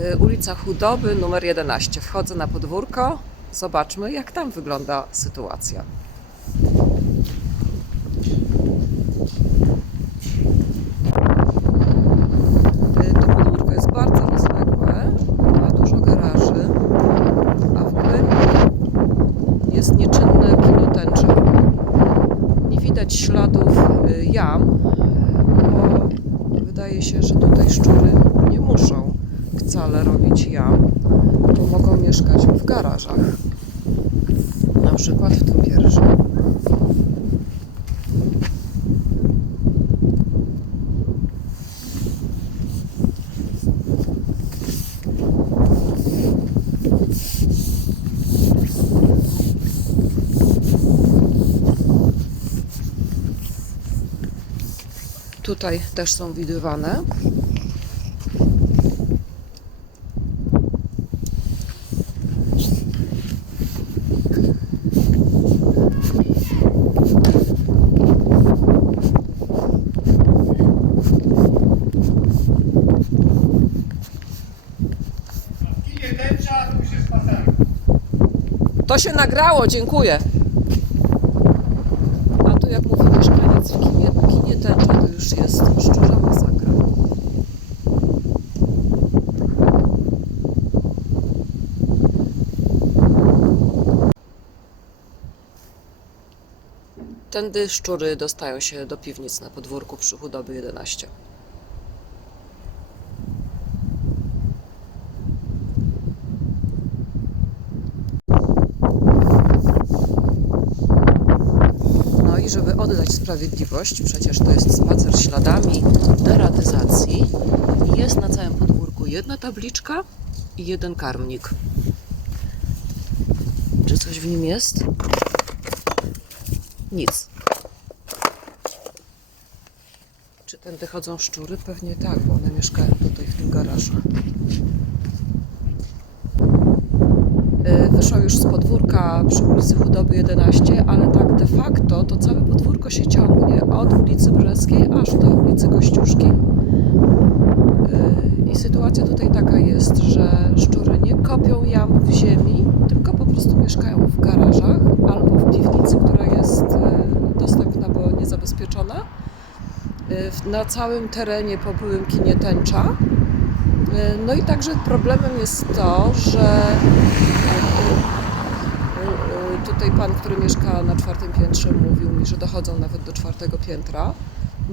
Y, Ulica Chudoby numer 11. Wchodzę na podwórko. Zobaczmy, jak tam wygląda sytuacja. Śladów y, jam, bo wydaje się, że tutaj szczury nie muszą wcale robić jam, bo mogą mieszkać w garażach. Na przykład w tym pierwszym. Tutaj też są widywane. To się nagrało, dziękuję. A tu jak mówi mieszkaniec w kinie, kinie tęcza, to już jest szczura masakra. Tędy szczury dostają się do piwnic na podwórku przy Chudoby 11. Żeby oddać sprawiedliwość, przecież to jest spacer śladami deratyzacji, jest na całym podwórku jedna tabliczka i jeden karmnik. Czy coś w nim jest? Nic. Czy tędy chodzą szczury? Pewnie tak, bo one mieszkają tutaj w tym garażu. Y, Wyszłam już z podwórka przy ulicy Chudoby 11, ale tak de facto to całe podwórko się ciągnie od ulicy Brzeskiej aż do ulicy Kościuszki. Y, I sytuacja tutaj taka jest, że szczury nie kopią jam w ziemi, tylko po prostu mieszkają w garażach albo w piwnicy, która jest y, dostępna, bo niezabezpieczona. Na całym terenie po byłym kinie tęcza. No i także problemem jest to, że który mieszka na czwartym piętrze, mówił mi, że dochodzą nawet do czwartego piętra,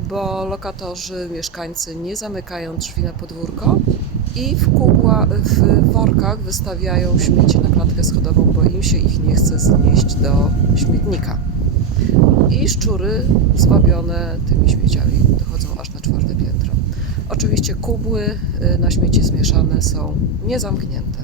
bo lokatorzy, mieszkańcy nie zamykają drzwi na podwórko i w, kubła, w workach wystawiają śmieci na klatkę schodową, bo im się ich nie chce znieść do śmietnika. I szczury zwabione tymi śmieciami dochodzą aż na czwarte piętro. Oczywiście kubły y, na śmieci zmieszane są niezamknięte.